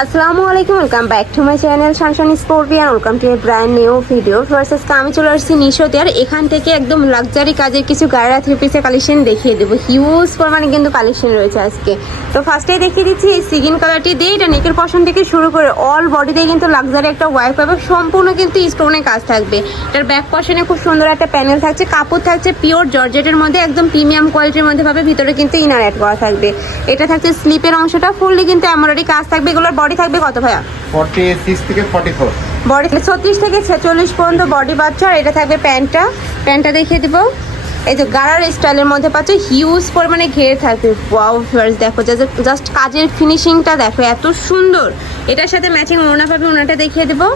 আসসালামু আলাইকুম welcome back to my channel সানশান scorpion welcome to brand new video versus আমি চলে আসছি নিশোতে আর এখান থেকে একদম লাক্সারি কাজের কিছু গায়রা থ্রি পিসের কালেকশন দেখিয়ে দেবো। হিউজ পরিমাণে কিন্তু কালেকশন রয়েছে আজকে। তো ফার্স্টেই দেখিয়ে দিচ্ছি এই সিগিন কালারটি দিয়ে এটা নেকের পশন থেকে শুরু করে অল বডিতে কিন্তু লাক্সারি একটা ওয়াইফ পাবে। সম্পূর্ণ কিন্তু স্টোনে কাজ থাকবে। এটার ব্যাক পশনে খুব সুন্দর একটা প্যানেল থাকছে, কাপড় থাকছে পিওর জর্জেটের মধ্যে একদম প্রিমিয়াম কোয়ালিটির মধ্যে পাবে। ভিতরে কিন্তু ইনার অ্যাড করা থাকবে। এটা থাকছে স্লিপের অংশটা ফুললি কিন্তু এমব্রয়ডারি কাজ থাকবে। এগুলোর বডি থাকবে কত ভাইয়া? ফর্টি সিক্স থেকে ফর্টি ফোর বডি ছত্রিশ থেকে ছেচল্লিশ পর্যন্ত বডি বাচ্চা আর এটা থাকবে প্যান্টটা। প্যান্টটা দেখিয়ে দিব। এই যে গারার স্টাইলের মধ্যে পাচ্ছ হিউজ পরিমাণে ঘেরে থাকবে। ওয়াও ভিউয়ার্স দেখো জাস্ট কাজের ফিনিশিংটা দেখো এত সুন্দর। এটার সাথে ম্যাচিং ওনা পাবে ওনাটা দেখিয়ে দেবো।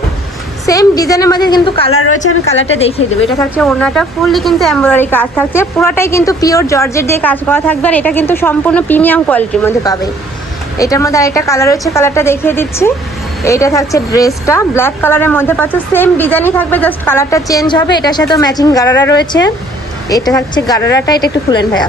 সেম ডিজাইনের মধ্যে কিন্তু কালার রয়েছে আমি কালারটা দেখিয়ে দেবো। এটা থাকছে ওনাটা ফুললি কিন্তু এমব্রয়ডারি কাজ থাকছে। পুরোটাই কিন্তু পিওর জর্জের দিয়ে কাজ করা থাকবে আর এটা কিন্তু সম্পূর্ণ প্রিমিয়াম কোয়ালিটির মধ্যে পাবে। এটার মধ্যে আরেকটা কালার রয়েছে কালারটা দেখিয়ে দিচ্ছি। এইটা থাকছে ড্রেসটা ব্ল্যাক কালারের মধ্যে পাচ্ছ সেম ডিজাইনই থাকবে জাস্ট কালারটা চেঞ্জ হবে, এটার সাথেও ম্যাচিং গারারা রয়েছে। এটা থাকছে গারারাটা, এটা একটু খুলেন ভাইয়া।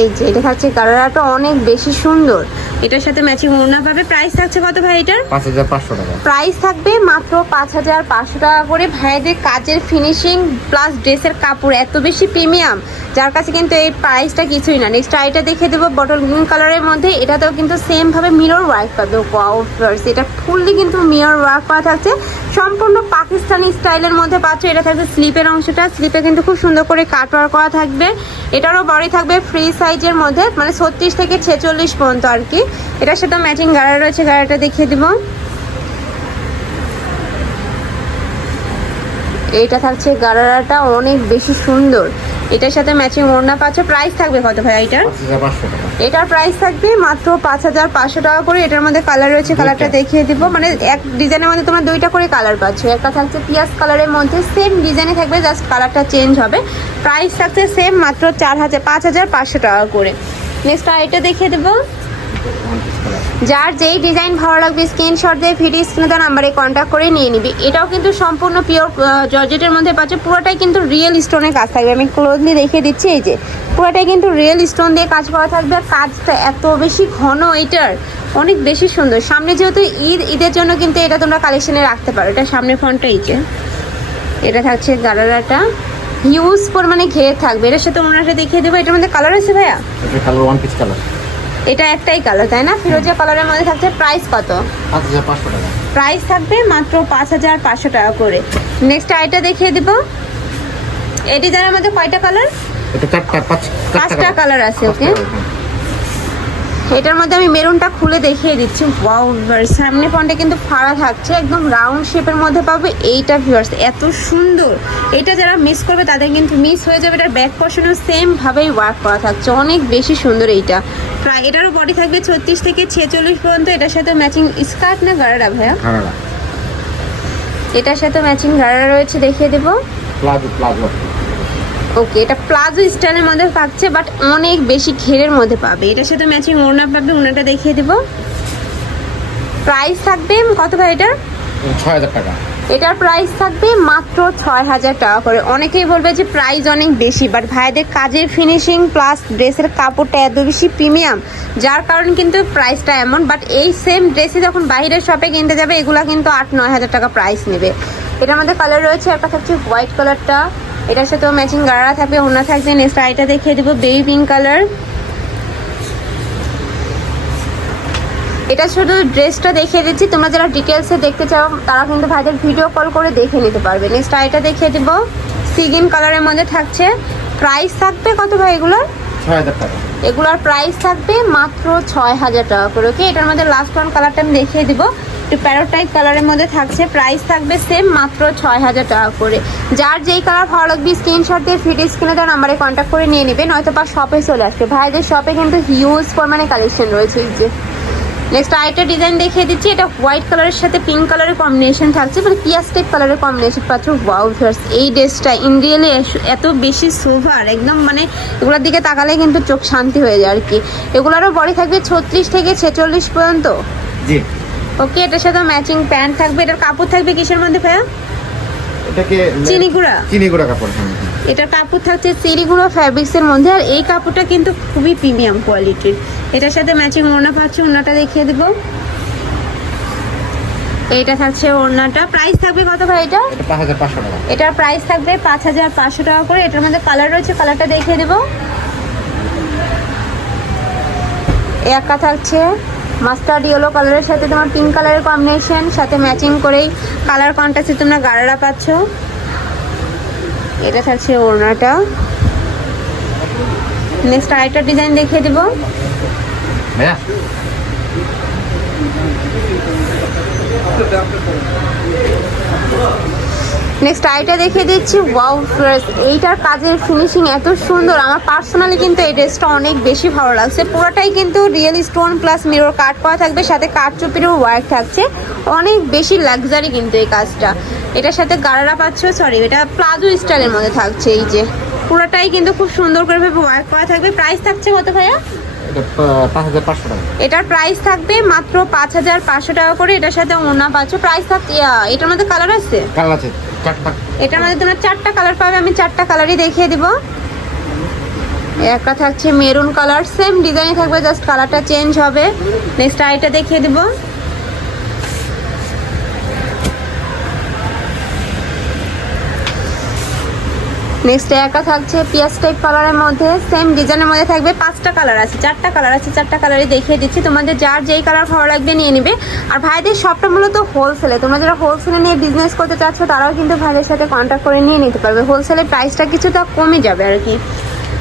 এই যে, এটা থাকছে গারারাটা অনেক বেশি সুন্দর। এটার সাথে ম্যাচিং ওড়না পাবে। প্রাইস থাকছে কত ভাই এটার? পাঁচ হাজার পাঁচশো টাকা। প্রাইস থাকবে মাত্র পাঁচ হাজার পাঁচশো টাকা করে। ভাইদের কাজের ফিনিশিং প্লাস ড্রেসের কাপড় এত বেশি প্রিমিয়াম যার কাছে কিন্তু এই প্রাইসটা কিছুই না। নেক্সট আইটা দেখে দেবো বটল গ্রিন কালারের মধ্যে। এটাতেও কিন্তু সেম ভাবে মিরর ওয়ার্ক পাবে। ওয়াও এটা ফুললি কিন্তু মিরর ওয়ার্ক করা থাকছে। সম্পূর্ণ পাকিস্তানি স্টাইলের মধ্যে পাচ্ছ। এটা থাকবে স্লিপের অংশটা। স্লিপে কিন্তু খুব সুন্দর করে কাট ওয়ার্ক করা থাকবে। এটারও বডি থাকবে ফ্রি সাইজের মধ্যে মানে ছত্রিশ থেকে ছেচল্লিশ পর্যন্ত আর কি। এটার সাথে ম্যাচিং গাড়া রয়েছে গাড়াটা দেখিয়ে দেবো। এটা থাকছে গারারাটা অনেক বেশি সুন্দর। এটার সাথে ম্যাচিং ওড়না পাচ্ছ প্রাইস থাকবে কত ভাই এটার? এটার প্রাইস থাকবে মাত্র পাঁচ হাজার পাঁচশো টাকা করে এটার মধ্যে কালার রয়েছে কালারটা দেখিয়ে দিব। মানে এক ডিজাইনের মধ্যে তোমরা দুইটা করে কালার পাচ্ছ। একটা থাকছে পিয়াজ কালারের মধ্যে সেম ডিজাইনে থাকবে জাস্ট কালারটা চেঞ্জ হবে। প্রাইস থাকছে সেম মাত্র চার হাজার পাঁচ হাজার পাঁচশো টাকা করে। নেক্সট এটা দেখিয়ে দেবো। যার যেই ডিজাইন ভালো লাগবে স্ক্রিনশট দিয়ে ভিডিও স্ক্রিনে দেওয়া নাম্বারে কন্ট্যাক্ট করে নিয়ে নিবি। এটাও কিন্তু সম্পূর্ণ পিওর জর্জেটের মধ্যে পাচ্ছে। পুরোটাই কিন্তু রিয়েল স্টোনে কাজ থাকবে। আমি ক্লোজলি দেখিয়ে দিচ্ছি, এই যে, পুরোটাই কিন্তু রিয়েল স্টোন দিয়ে কাজ করা থাকবে। আর কাজটা এত বেশি ঘন, এটার অনেক বেশি সুন্দর। সামনে যেহেতু ঈদ, ঈদের জন্য কিন্তু এটা তোমরা কালেকশনে রাখতে পারো। এটা সামনের ফোনটা এই যে, এটা থাকছে গারারাটা। হিউজ পরিমাণে ঘের থাকবে। এটার সাথে ওনারটা দেখিয়ে দেবো। এটার মধ্যে কালার আছে ভাইয়া? কালার ওয়ান পিস কালার এটা একটাই কালার তাই না? ফিরোজা কালারের মধ্যে থাকছে প্রাইস কত? প্রাইস থাকবে মাত্র পাঁচ হাজার পাঁচশো টাকা করে। নেক্সট আইটা দেখিয়ে দিব। এই ডিজাইনের মধ্যে কয়টা কালার এটা পাঁচটা কালার আছে ওকে এটার মধ্যে আমি মেরুনটা খুলে দেখিয়ে দিচ্ছি। ওয়াও সামনে ফন্টে কিন্তু ফাড়া থাকছে। একদম রাউন্ড শেপের মধ্যে পাবে এইটা ভিউয়ার্স এত সুন্দর। এটা যারা মিস করবে তাদের কিন্তু মিস হয়ে যাবে। এটার ব্যাক পর্শনেও সেম ভাবেই ওয়ার্ক করা থাকছে। অনেক বেশি সুন্দর এইটা। প্রায় এটারও বডি থাকবে ছত্রিশ থেকে ছেচল্লিশ পর্যন্ত। এটার সাথে ম্যাচিং স্কার্ট না গাড়াটা ভাইয়া? এটার সাথে ম্যাচিং গাড়া রয়েছে দেখিয়ে দেবো। প্লাজো প্লাজো ওকে এটা প্লাজো স্টাইলের মধ্যে পাচ্ছে বাট অনেক বেশি ঘেরের মধ্যে পাবে। এটার সাথে ম্যাচিং ওড়না পাবে ওড়নাটা দেখিয়ে দেবো। প্রাইস থাকবে কত ভাই এটা ছয় হাজার টাকা। এটার প্রাইস থাকবে মাত্র ছয় হাজার টাকা করে। অনেকেই বলবে যে প্রাইস অনেক বেশি বাট ভাইদের কাজের ফিনিশিং প্লাস ড্রেসের কাপড়টা এত বেশি প্রিমিয়াম যার কারণে কিন্তু প্রাইসটা এমন। বাট এই সেম ড্রেসে যখন বাইরের শপে কিনতে যাবে এগুলা কিন্তু আট নয় হাজার টাকা প্রাইস নেবে। এটার মধ্যে কালার রয়েছে একটা থাকছে হোয়াইট কালারটা এটার সাথেও ম্যাচিং গাড়া থাকবে ওনা থাকবে নেক্সট আইটা দেখিয়ে দেবো বেবি পিঙ্ক কালার এটা শুধু ড্রেসটা দেখিয়ে দিচ্ছি তোমরা যারা ডিটেলসে দেখতে চাও তারা কিন্তু ভাইদের ভিডিও কল করে দেখে নিতে পারবে। নেক্সট আইটা দেখিয়ে দেবো সিগিন কালারের মধ্যে থাকছে। প্রাইস থাকবে কত ভাই এগুলোর? এগুলোর প্রাইস থাকবে মাত্র ছয় হাজার টাকা করে ওকে এটার মধ্যে লাস্ট ওয়ান কালারটা আমি দেখিয়ে দিব। একটু প্যারোটাইপ কালারের মধ্যে থাকছে। প্রাইস থাকবে সেম মাত্র ছয় হাজার টাকা করে। যার যেই কালার ভালো লাগবে স্ক্রিনশট দিয়ে ফিড স্ক্রিনে তার নাম্বারে কন্ট্যাক্ট করে নিয়ে নেবে, নয়তো বা শপে চলে আসবে। ভাইদের শপে কিন্তু হিউজ পরিমাণে কালেকশন রয়েছে এই যে। নেক্সট আরেকটা ডিজাইন দেখিয়ে দিচ্ছি। এটা হোয়াইট কালারের সাথে পিঙ্ক কালারের কম্বিনেশন থাকছে। মানে পিয়াজ টাইপ কালারের কম্বিনেশন পাচ্ছ। ওয়াও ভিউয়ার্স এই ড্রেসটা ইন্ডিয়ালে এত বেশি সোভার, একদম মানে এগুলোর দিকে তাকালে কিন্তু চোখ শান্তি হয়ে যায় আর কি। এগুলোরও বডি থাকবে ছত্রিশ থেকে ছেচল্লিশ পর্যন্ত। ওকে এটার সাথে ম্যাচিং প্যান্ট থাকবে। এটার কাপড় থাকবে কিসের মধ্যে ভাইয়া? এটাকে চিনি গুঁড়া? চিনি গুঁড়া কাপড়। এটার কাপড় থাকছে সিরিগুলো ফ্যাব্রিক্সের মধ্যে আর এই কাপড়টা কিন্তু খুবই প্রিমিয়াম কোয়ালিটির এটার সাথে ম্যাচিং ওড়না পাচ্ছে ওড়নাটা দেখিয়ে দেবো। এইটা থাকছে ওড়নাটা। প্রাইস থাকবে কত ভাই এটা? এটা এটার প্রাইস থাকবে পাঁচ হাজার পাঁচশো টাকা করে। এটার মধ্যে কালার রয়েছে কালারটা দেখিয়ে দেবো। একটা থাকছে মাস্টার্ড ইয়েলো কালারের সাথে তোমার পিঙ্ক কালারের কম্বিনেশন সাথে ম্যাচিং করেই কালার কন্ট্রাস্টে তোমরা গাড়ারা পাচ্ছ। এটা থাকছে ওড়নাটা। নেক্সট আরেকটা ডিজাইন দেখিয়ে দেবো। ভাইয়া নেক্সট আইটা দেখিয়ে দিচ্ছি। ওয়াও ফ্রেশ এইটার কাজের ফিনিশিং এত সুন্দর। আমার পার্সোনালি কিন্তু এই ড্রেসটা অনেক বেশি ভালো লাগছে। পুরোটাই কিন্তু real stone plus mirror cut করা থাকবে। সাথে কাঠচুপিরও ওয়ার্ক থাকছে। অনেক বেশি লাক্সারি কিন্তু এই কাজটা। এটার সাথে গাড়ারা পাচ্ছ সরি এটা প্লাজো স্টাইলের মধ্যে থাকছে এই যে। পুরোটাই কিন্তু খুব সুন্দর করে ওয়ার্ক করা থাকবে। প্রাইস থাকছে কত ভাইয়া? এটার প্রাইস থাকবে মাত্র পাঁচ হাজার পাঁচশো টাকা করে। এটার সাথে ওনা পাচ্ছ। প্রাইস থাক এটার মধ্যে কালার আছে? কালার আছে চারটা। এটার মধ্যে তোমরা চারটা কালার পাবে। আমি চারটা কালারই দেখিয়ে দিব। একটা থাকছে মেরুন কালার সেম ডিজাইন থাকবে জাস্ট কালারটা চেঞ্জ হবে। নেক্সট আইটা দেখিয়ে দিব। নেক্সট একটা থাকছে পিয়াজ টাইপ কালারের মধ্যে সেম ডিজাইনের মধ্যে থাকবে পাঁচটা কালার আছে, চারটা কালার আছে, চারটা কালারই দেখিয়ে দিচ্ছি। তোমাদের যার যেই কালার ভালো লাগবে নিয়ে নিবে। আর ভাইদের সবটা মূলত হোলসেলে তোমরা যারা হোলসেলে নিয়ে বিজনেস করতে চাচ্ছ, তারাও কিন্তু ভাইদের সাথে কন্ট্যাক্ট করে নিয়ে নিতে পারবে। হোলসেলের প্রাইসটা কিছুটা কমে যাবে আর কি।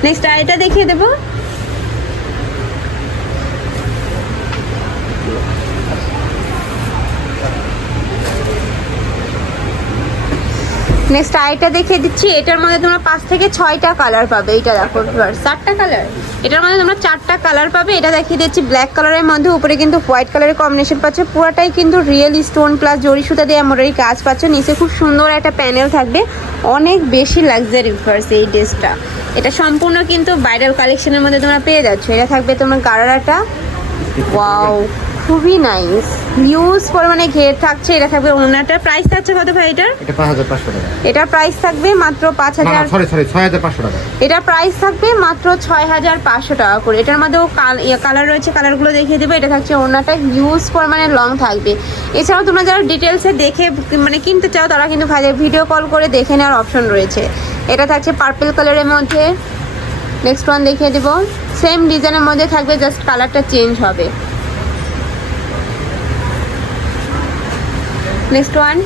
নেক্সট এটা দেখিয়ে দেবো। নেক্সট আইটা দেখিয়ে দিচ্ছি। এটার মধ্যে তোমরা পাঁচ থেকে ছয়টা কালার পাবে। এটা দেখো চারটা কালার এটার মধ্যে তোমরা চারটা কালার পাবে। এটা দেখিয়ে দিচ্ছি ব্ল্যাক কালারের মধ্যে। উপরে কিন্তু হোয়াইট কালারের কম্বিনেশন পাচ্ছ। পুরোটাই কিন্তু রিয়েল স্টোন প্লাস জরি সুতা দিয়ে এমব্রয়ডারি কাজ পাচ্ছ। নিচে খুব সুন্দর একটা প্যানেল থাকবে। অনেক বেশি লাক্সারি ভিউয়ার্স এই ড্রেসটা। এটা সম্পূর্ণ কিন্তু ভাইরাল কালেকশনের মধ্যে তোমরা পেয়ে যাচ্ছ। এটা থাকবে তোমার গারারাটা। ওয়াও খুবই নাইস হিউজ পরিমাণে ঘের থাকছে এটা থাকবে ওনারটার প্রাইস থাকছে কত ভাই এটার? এটা পাঁচ হাজার পাঁচশো টাকা। এটার প্রাইস থাকবে মাত্র পাঁচ না হাজার সরি সরি ছয় হাজার পাঁচশো টাকা। এটার প্রাইস থাকবে মাত্র ছয় হাজার পাঁচশো টাকা করে। এটার মধ্যেও কালার রয়েছে কালারগুলো দেখিয়ে দেবো। এটা থাকছে ওনাটা হিউজ পরিমাণে লং থাকবে। এছাড়াও তোমরা যারা ডিটেলসে দেখে মানে কিনতে চাও তারা কিন্তু ভাইদের ভিডিও কল করে দেখে নেওয়ার অপশন রয়েছে। এটা থাকছে পার্পল কালারের মধ্যে। নেক্সট ওয়ান দেখিয়ে দেবো। সেম ডিজাইনের মধ্যে থাকবে জাস্ট কালারটা চেঞ্জ হবে। নেক্সট ওয়ান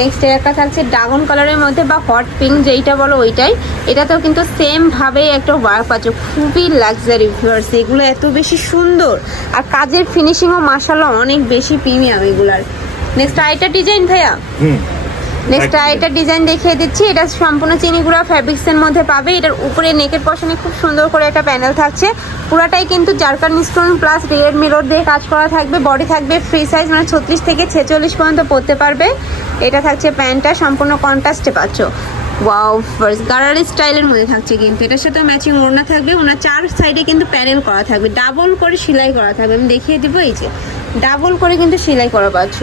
নেক্সট একটা থাকছে ড্রাগন কালারের মধ্যে বা হট পিঙ্ক যেইটা বলো ওইটাই। এটাতেও কিন্তু সেমভাবেই একটা ওয়ার্ক আছে খুবই লাক্সারি ভিউয়ার্স এগুলো এত বেশি সুন্দর। আর কাজের ফিনিশিংও মাসাল্লাহ অনেক বেশি প্রিমিয়াম এগুলার। নেক্সট আইটা ডিজাইন ভাইয়া। হুম। নেক্সট আরেকটা ডিজাইন দেখিয়ে দিচ্ছি। এটা সম্পূর্ণ চিনিগুড়া ফ্যাব্রিক্সের মধ্যে পাবে। এটার উপরে নেকের পশনে খুব সুন্দর করে একটা প্যানেল থাকছে। পুরাটাই কিন্তু zircon stone plus red mirror দিয়ে কাজ করা থাকবে। বডি থাকবে ফ্রি সাইজ মানে ছত্রিশ থেকে ছেচল্লিশ পর্যন্ত পরতে পারবে। এটা থাকছে প্যান্টটা সম্পূর্ণ কন্ট্রাস্টে পাচ্ছ। ওয়াও ফার্স্ট গারার স্টাইলের মধ্যে থাকছে কিন্তু। এটার সাথে ম্যাচিং ওড়না থাকবে। ওনার চার সাইডে কিন্তু প্যানেল করা থাকবে। ডাবল করে সেলাই করা থাকবে। আমি দেখিয়ে দিব এই যে। ডাবল করে কিন্তু সেলাই করা পাচ্ছ।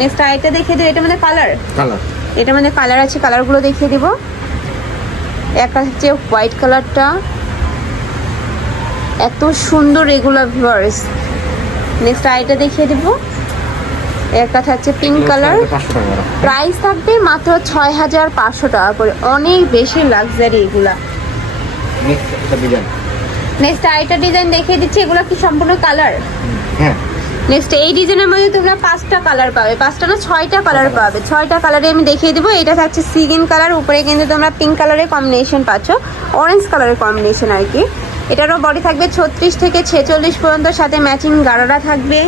নেক্সট আইটা দেখিয়ে দেবো এটার মধ্যে কালার কালার এটার মধ্যে কালার আছে কালারগুলো দেখিয়ে দিব। একটা হচ্ছে হোয়াইট কালারটা এত সুন্দর রেগুলার ভিউয়ার্স নেক্সট আইটা দেখিয়ে দিব। একটা থাকছে পিঙ্ক কালার প্রাইস থাকবে মাত্র ছয় হাজার পাঁচশো টাকা করে। অনেক বেশি লাক্সারি এগুলা। নেক্সট আইটা ডিজাইন দেখিয়ে দিচ্ছি এগুলো কি সম্পূর্ণ কালার হ্যাঁ। নেক্সট এই ডিজাইনের মধ্যে তোমরা পাঁচটা কালার পাবে। পাঁচটা না, ছয়টা কালার পাবে। ছয়টা কালারে আমি দেখিয়ে দেবো। এটা থাকছে সিগিন কালার উপরে কিন্তু তোমরা পিঙ্ক কালারের কম্বিনেশন পাচ্ছ। অরেঞ্জ কালারের কম্বিনেশন আর কি। এটারও বডি থাকবে ছত্রিশ থেকে ছেচল্লিশ পর্যন্ত, সাথে ম্যাচিং গাড়ারা থাকবে।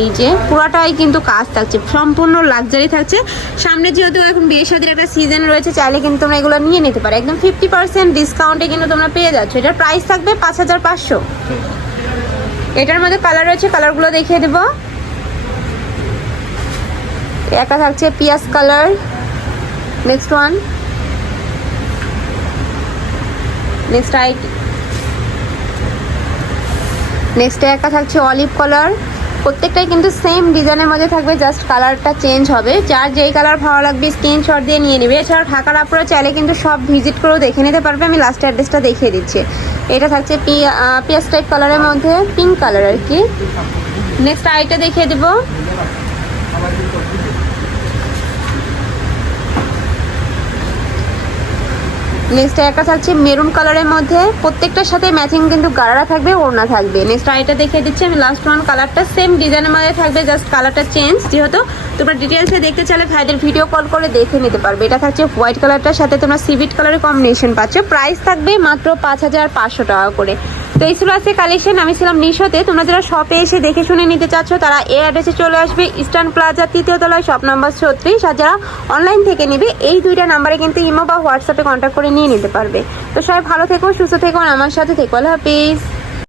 এই যে, পুরাটাই কিন্তু কাজ থাকছে, সম্পূর্ণ লাক্সারি থাকছে। সামনে যেহেতু এখন বিয়ে শাদির একটা সিজন রয়েছে, চাইলে কিন্তু তোমরা এগুলো নিয়ে নিতে পারো। একদম ফিফটি পার্সেন্ট ডিসকাউন্টে কিন্তু তোমরা পেয়ে যাচ্ছ। এটার প্রাইস থাকবে পাঁচ হাজার পাঁচশো। এটার মধ্যে কালার রয়েছে কালারগুলো দেখিয়ে দেব। একটা থাকছে পিয়াজ colour next one next item next একটা থাকছে অলিভ কালার প্রত্যেকটাই কিন্তু সেম ডিজাইনের মধ্যে থাকবে জাস্ট কালারটা চেঞ্জ হবে। যার যেই কালার ভালো লাগবে স্ক্রিনশট দিয়ে নিয়ে নেবে। এছাড়াও ঢাকার আপনারা চাইলে কিন্তু সব ভিজিট করেও দেখে নিতে পারবে। আমি লাস্ট অ্যাড্রেসটা দেখিয়ে দিচ্ছি। এটা থাকছে পি- আহ, পিয়াজ টাইপ কালারের মধ্যে পিঙ্ক কালার আর কি। নেক্সট আইটা দেখিয়ে দেবো। নেক্সট একটা থাকছে মেরুন কালারের মধ্যে। প্রত্যেকটার সাথে ম্যাচিং কিন্তু গাড়ারা থাকবে, ওড়না থাকবে। নেক্সট আইটা দেখিয়ে দিচ্ছি আমি লাস্ট ওয়ান কালারটা সেম ডিজাইনের মধ্যে থাকবে জাস্ট কালারটা চেঞ্জ যেহেতু তোমরা ডিটেলসে দেখতে চাইলে ভাইদের ভিডিও কল করে দেখে নিতে পারবে। এটা থাকছে হোয়াইট কালারটার সাথে তোমরা সিভিট কালারের কম্বিনেশন পাচ্ছ। প্রাইস থাকবে মাত্র পাঁচ হাজার পাঁচশো টাকা করে। তো এই ছিল আছে কালেকশন আমি ছিলাম নিশোতে। তোমরা যারা শপে এসে দেখে শুনে নিতে চাচ্ছ, তারা এই অ্যাড্রেসে চলে আসবে ইস্টার্ন প্লাজা তৃতীয় তলায় শপ নাম্বার ছত্রিশ। আর যারা অনলাইন থেকে নিবে, এই দুইটা নাম্বারে কিন্তু ইমো বা হোয়াটসঅ্যাপে কন্ট্যাক্ট করে নিয়ে নিতে পারবে। তো সবাই ভালো থেকো, সুস্থ থেকো, আর আমার সাথে থেকো। আল্লাহ হাফিজ।